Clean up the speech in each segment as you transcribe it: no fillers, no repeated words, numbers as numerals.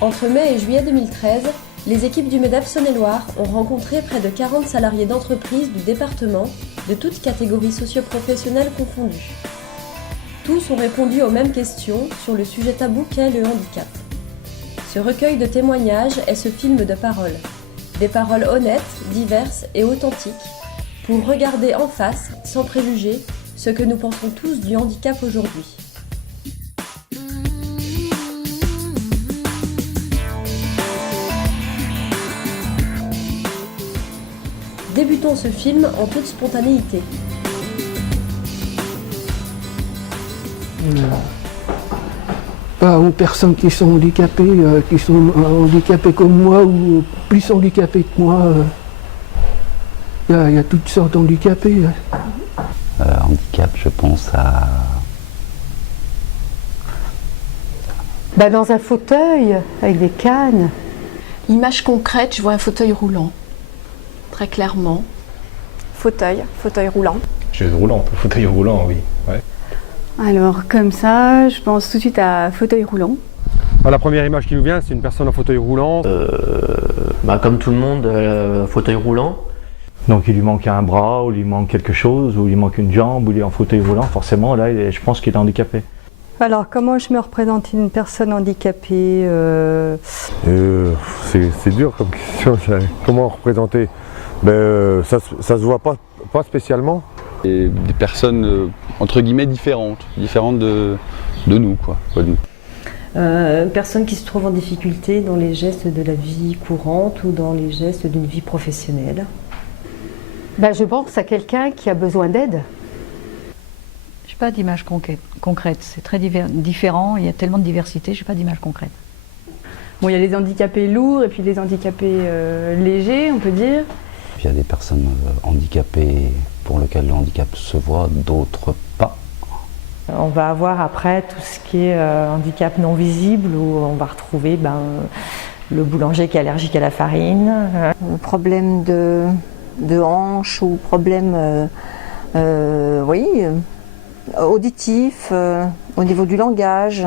Entre mai et juillet 2013, les équipes du MEDEF Saône-et-Loire ont rencontré près de 40 salariés d'entreprises du département, de toutes catégories socio-professionnelles confondues. Tous ont répondu aux mêmes questions sur le sujet tabou qu'est le handicap. Ce recueil de témoignages est ce film de paroles. Des paroles honnêtes, diverses et authentiques, pour regarder en face, sans préjugés, ce que nous pensons tous du handicap aujourd'hui. Débutons ce film en toute spontanéité. Aux personnes qui sont handicapées comme moi ou plus handicapées que moi, il y a toutes sortes d'handicapés. Handicap, je pense à... Dans un fauteuil, avec des cannes. L'image concrète, je vois un fauteuil roulant, très clairement. Fauteuil roulant. Chaise roulante, fauteuil roulant, oui. Ouais. Alors comme ça, je pense tout de suite à fauteuil roulant. La première image qui nous vient, c'est une personne en fauteuil roulant. Comme tout le monde, fauteuil roulant. Donc il lui manque un bras, ou il lui manque quelque chose, ou il lui manque une jambe, ou il est en fauteuil roulant, forcément, là, je pense qu'il est handicapé. Alors comment je me représente une personne handicapée C'est dur comme question, comment représenter ça se voit pas spécialement. Et des personnes entre guillemets différentes de nous, quoi. Personne qui se trouve en difficulté dans les gestes de la vie courante ou dans les gestes d'une vie professionnelle. Je pense à quelqu'un qui a besoin d'aide. Je n'ai pas d'image concrète, c'est très différent, il y a tellement de diversité, je n'ai pas d'image concrète. Bon, il y a les handicapés lourds et puis les handicapés légers, on peut dire. Il y a des personnes handicapées pour lesquelles le handicap se voit, d'autres pas. On va avoir après tout ce qui est handicap non visible, où on va retrouver le boulanger qui est allergique à la farine. Problème de hanche ou problème auditif, au niveau du langage.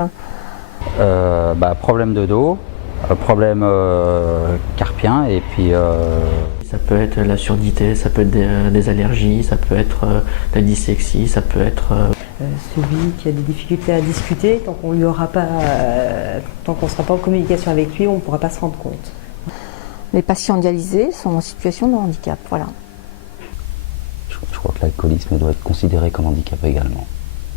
Problème de dos, problème carpien et puis... Ça peut être la surdité, ça peut être des allergies, ça peut être la dyslexie, ça peut être... Celui qui a des difficultés à discuter, tant qu'on ne sera pas en communication avec lui, on ne pourra pas se rendre compte. Les patients dialysés sont en situation de handicap, voilà. Je crois que l'alcoolisme doit être considéré comme handicap également.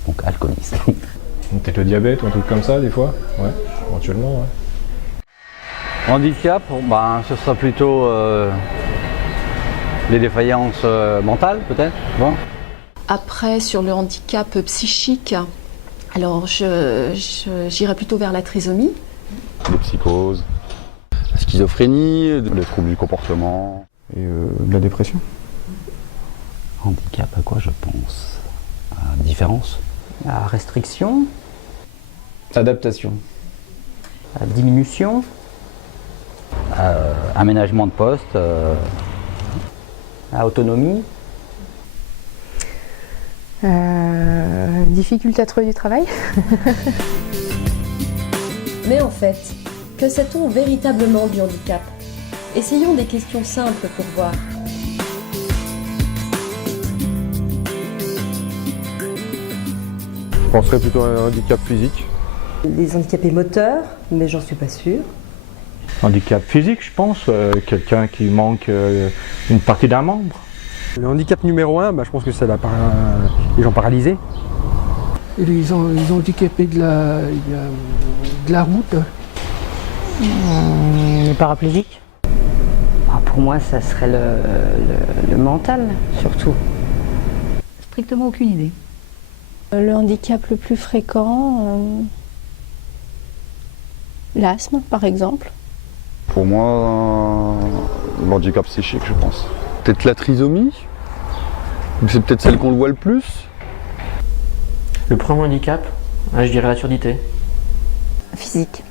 Donc alcoolisme. Peut-être le diabète ou un truc comme ça, des fois. Ouais, éventuellement, ouais. Handicap, ce sera plutôt les défaillances mentales, peut-être. Bon. Après, sur le handicap psychique, alors j'irais plutôt vers la trisomie. Les psychoses, la schizophrénie, les troubles du comportement. Et de la dépression. Handicap à quoi je pense? À différence? À restriction. Adaptation. À diminution. Aménagement de poste. À autonomie. Difficulté à trouver du travail. Mais en fait, que sait-on véritablement du handicap? Essayons des questions simples pour voir. Je penserais plutôt à un handicap physique. Les handicapés moteurs, mais j'en suis pas sûre. Handicap physique, je pense, quelqu'un qui manque une partie d'un membre. Le handicap numéro 1, je pense que c'est les gens paralysés. Et les handicapés de la route. Les paraplégiques. Pour moi, ça serait le mental, surtout. Strictement aucune idée. Le handicap le plus fréquent, l'asthme par exemple. Pour moi, l'handicap psychique, je pense. Peut-être la trisomie. C'est peut-être celle qu'on le voit le plus. Le premier handicap, je dirais la surdité. Physique,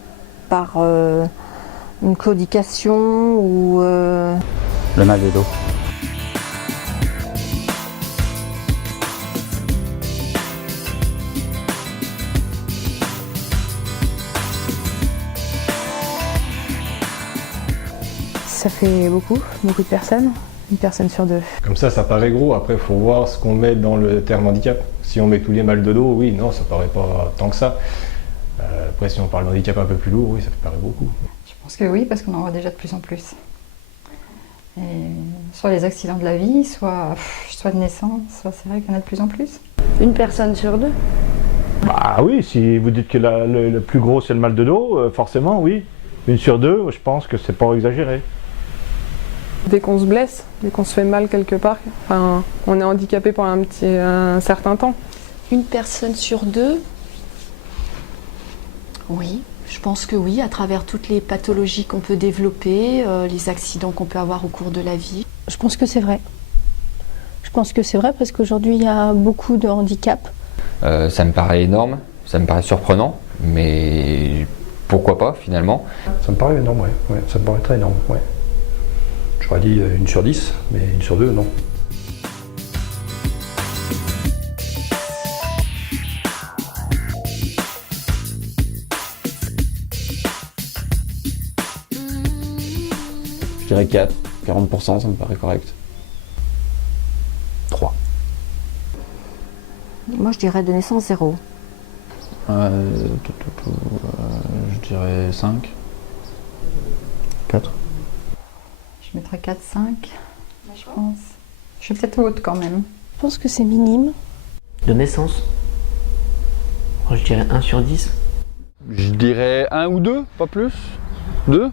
par une claudication ou... Le mal de dos. ça fait beaucoup de personnes. Une personne sur 2. Comme ça paraît gros. Après, il faut voir ce qu'on met dans le terme handicap. Si on met tous les mal de dos, oui, non, ça paraît pas tant que ça. Après, si on parle d'handicap un peu plus lourd, oui, ça paraît beaucoup. Je pense que oui, parce qu'on en voit déjà de plus en plus. Et soit les accidents de la vie, soit de naissance, soit c'est vrai qu'il y en a de plus en plus. Une personne sur 2. Bah oui, si vous dites que le plus gros c'est le mal de dos, forcément oui. 1 sur 2, je pense que c'est pas exagéré. Dès qu'on se blesse, dès qu'on se fait mal quelque part, enfin, on est handicapé pendant un certain temps. Une personne sur 2, oui, je pense que oui, à travers toutes les pathologies qu'on peut développer, les accidents qu'on peut avoir au cours de la vie. Je pense que c'est vrai. Je pense que c'est vrai parce qu'aujourd'hui il y a beaucoup de handicaps. Ça me paraît énorme, ça me paraît surprenant, mais pourquoi pas finalement? Ça me paraît énorme, ouais. Ça me paraît très énorme, ouais. J'aurais dit 1 sur 10, mais 1 sur 2, non. Je dirais 4, 40%, ça me paraît correct. 3. Moi, je dirais de naissance 0. Je dirais 5. 4. Je mettrais 4-5, je pense. Je suis peut-être haute quand même. Je pense que c'est minime. De naissance, je dirais 1 sur 10. Je dirais 1 ou 2, pas plus. 2.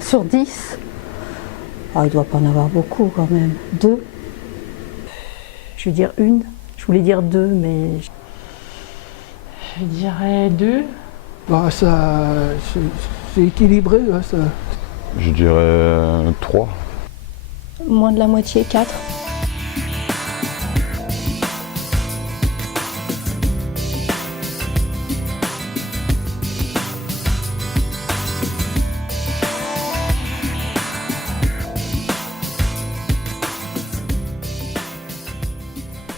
Sur 10, il ne doit pas en avoir beaucoup quand même. 2. Je vais dire 1. Je voulais dire 2, mais... Je dirais 2. Bah, ça, c'est équilibré, là, ça. Je dirais 3. Moins de la moitié, 4.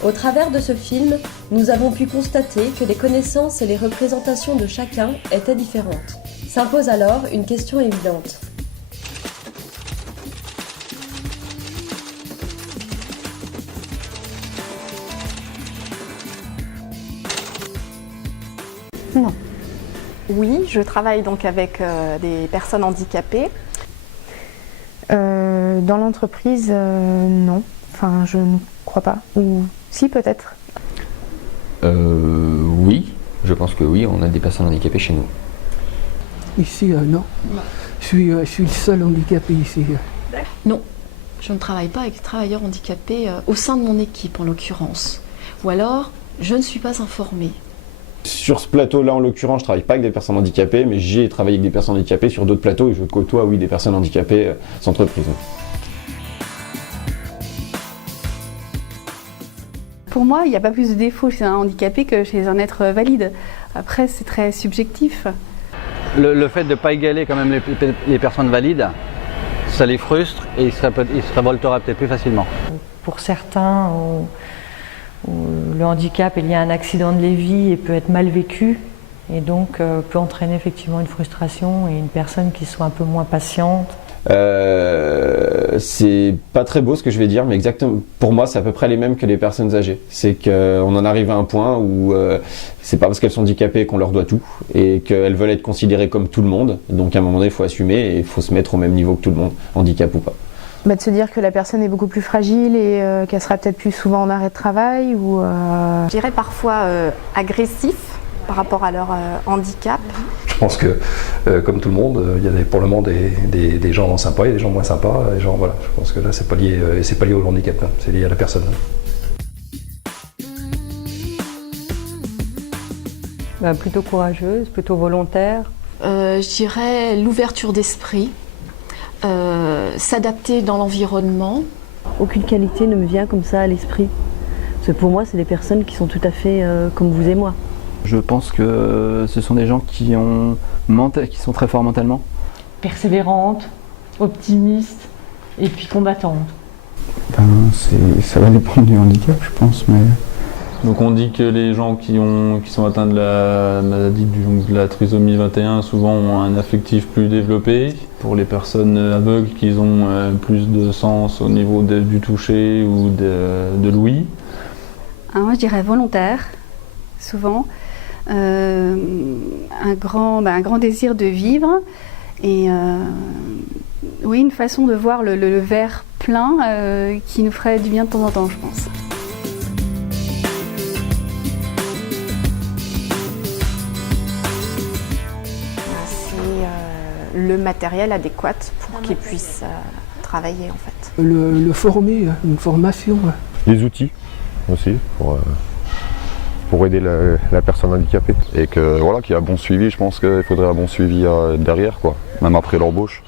Au travers de ce film, nous avons pu constater que les connaissances et les représentations de chacun étaient différentes. S'impose alors une question évidente. Non. Oui, je travaille donc avec des personnes handicapées. Dans l'entreprise, non. Enfin, je ne crois pas. Ou si, peut-être. Oui, je pense que oui, on a des personnes handicapées chez nous. Ici, non. Je suis le seul handicapé ici. Non, je ne travaille pas avec des travailleurs handicapés au sein de mon équipe en l'occurrence. Ou alors, je ne suis pas informée. Sur ce plateau-là, en l'occurrence, je ne travaille pas avec des personnes handicapées, mais j'ai travaillé avec des personnes handicapées sur d'autres plateaux et je côtoie, oui, des personnes handicapées sans entreprise. Pour moi, il n'y a pas plus de défauts chez un handicapé que chez un être valide. Après, c'est très subjectif. Le fait de ne pas égaler quand même les personnes valides, ça les frustre et ils se révolteraient peut-être plus facilement. Pour certains, où le handicap est lié à un accident de la vie et peut être mal vécu et donc peut entraîner effectivement une frustration et une personne qui soit un peu moins patiente. C'est pas très beau ce que je vais dire, mais exactement, pour moi c'est à peu près les mêmes que les personnes âgées. C'est qu'on en arrive à un point où c'est pas parce qu'elles sont handicapées qu'on leur doit tout et qu'elles veulent être considérées comme tout le monde. Donc à un moment donné il faut assumer et il faut se mettre au même niveau que tout le monde, handicap ou pas. De se dire que la personne est beaucoup plus fragile et qu'elle sera peut-être plus souvent en arrêt de travail ou... Je dirais parfois agressif par rapport à leur handicap. Je pense que, comme tout le monde, il y a pour le moment des gens sympas et des gens moins sympas. Et genre, voilà, je pense que là, c'est pas lié au handicap, hein, c'est lié à la personne. Plutôt courageuse, plutôt volontaire. Je dirais l'ouverture d'esprit, s'adapter dans l'environnement. Aucune qualité ne me vient comme ça à l'esprit. Parce que pour moi, c'est des personnes qui sont tout à fait comme vous et moi. Je pense que ce sont des gens qui sont très forts mentalement. Persévérante, optimiste et puis combattante. Ça va dépendre du handicap, je pense, mais Donc on dit que les gens qui sont atteints de la maladie de la trisomie 21 souvent ont un affectif plus développé. Pour les personnes aveugles, qu'ils ont plus de sens au niveau du toucher ou de l'ouïe. Moi je dirais volontaire, souvent. Un grand désir de vivre et oui, une façon de voir le verre plein qui nous ferait du bien de temps en temps, je pense. C'est le matériel adéquat pour qu'ils puissent travailler en fait. Le former, une formation. Les outils aussi pour aider la personne handicapée. Et que voilà, qu'il y a un bon suivi, je pense qu'il faudrait un bon suivi derrière, quoi, même après l'embauche.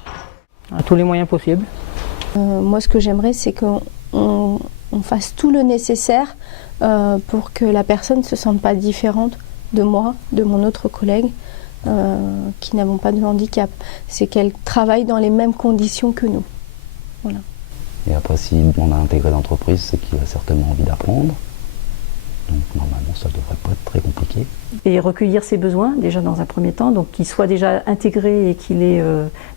À tous les moyens possibles. Moi, ce que j'aimerais, c'est qu'on fasse tout le nécessaire pour que la personne ne se sente pas différente de moi, de mon autre collègue, qui n'avons pas de handicap. C'est qu'elle travaille dans les mêmes conditions que nous. Voilà. Et après, s'il demande à intégrer l'entreprise, c'est qu'il a certainement envie d'apprendre. Donc normalement, ça ne devrait pas être très compliqué. Et recueillir ses besoins, déjà dans un premier temps, donc qu'il soit déjà intégré et qu'il ait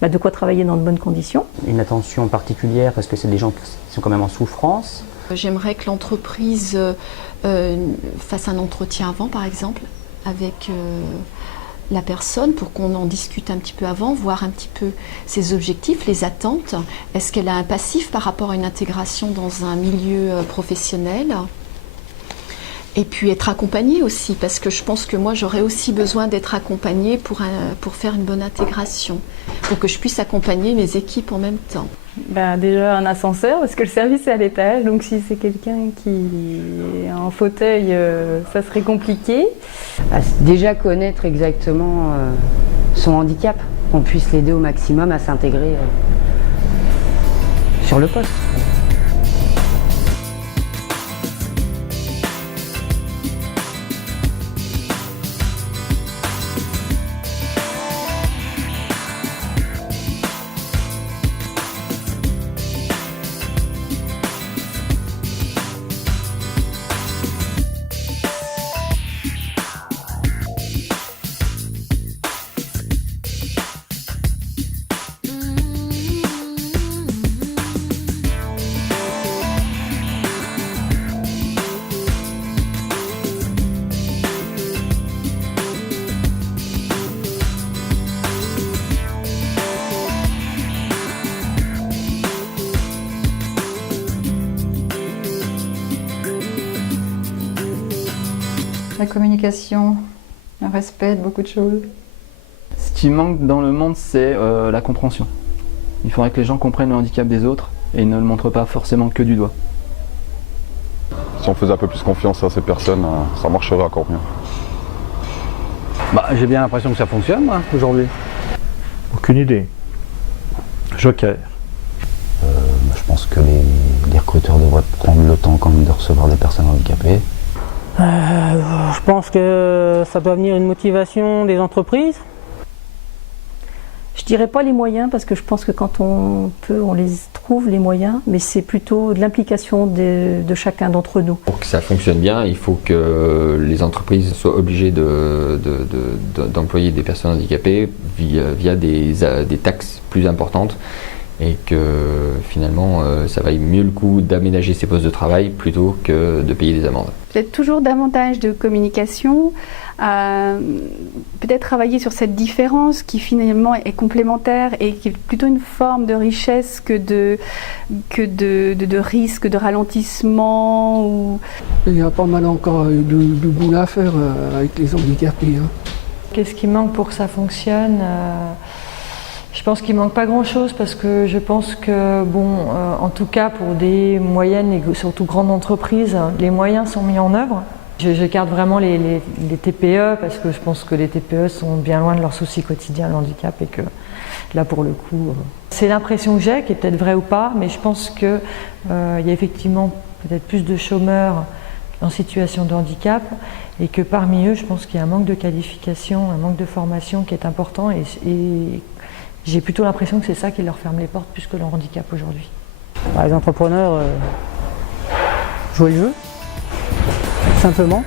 de quoi travailler dans de bonnes conditions. Une attention particulière parce que c'est des gens qui sont quand même en souffrance. J'aimerais que l'entreprise fasse un entretien avant, par exemple, avec la personne pour qu'on en discute un petit peu avant, voir un petit peu ses objectifs, les attentes. Est-ce qu'elle a un passif par rapport à une intégration dans un milieu professionnel ? Et puis être accompagnée aussi, parce que je pense que moi j'aurais aussi besoin d'être accompagnée pour faire une bonne intégration, pour que je puisse accompagner mes équipes en même temps. Déjà un ascenseur, parce que le service est à l'étage, donc si c'est quelqu'un qui est en fauteuil, ça serait compliqué. Déjà connaître exactement son handicap, qu'on puisse l'aider au maximum à s'intégrer sur le poste. La communication, le respect de beaucoup de choses. Ce qui manque dans le monde, c'est la compréhension. Il faudrait que les gens comprennent le handicap des autres et ne le montrent pas forcément que du doigt. Si on faisait un peu plus confiance à ces personnes, ça marcherait encore mieux. J'ai bien l'impression que ça fonctionne, moi, aujourd'hui. Aucune idée. Joker. Je pense que les recruteurs devraient prendre le temps quand même de recevoir des personnes handicapées. Je pense que ça doit venir une motivation des entreprises. Je dirais pas les moyens, parce que je pense que quand on peut, on les trouve, les moyens, mais c'est plutôt de l'implication de chacun d'entre nous. Pour que ça fonctionne bien, il faut que les entreprises soient obligées d'employer des personnes handicapées via des taxes plus importantes, et que finalement ça vaille mieux le coup d'aménager ces postes de travail plutôt que de payer des amendes. Peut-être toujours davantage de communication, peut-être travailler sur cette différence qui finalement est complémentaire et qui est plutôt une forme de richesse que de risque, de ralentissement. Ou... Il y a pas mal encore du boulot à faire avec les handicapés. Qu'est-ce qui manque pour que ça fonctionne ? Je pense qu'il ne manque pas grand-chose, parce que je pense que, en tout cas pour des moyennes et surtout grandes entreprises, les moyens sont mis en œuvre. Je garde vraiment les TPE, parce que je pense que les TPE sont bien loin de leurs soucis quotidiens, le handicap, et que là pour le coup, c'est l'impression que j'ai, qui est peut-être vraie ou pas, mais je pense qu'il y a effectivement peut-être plus de chômeurs en situation de handicap, et que parmi eux, je pense qu'il y a un manque de qualification, un manque de formation qui est important, et j'ai plutôt l'impression que c'est ça qui leur ferme les portes plus que leur handicap aujourd'hui. Les entrepreneurs jouent le jeu. simplement.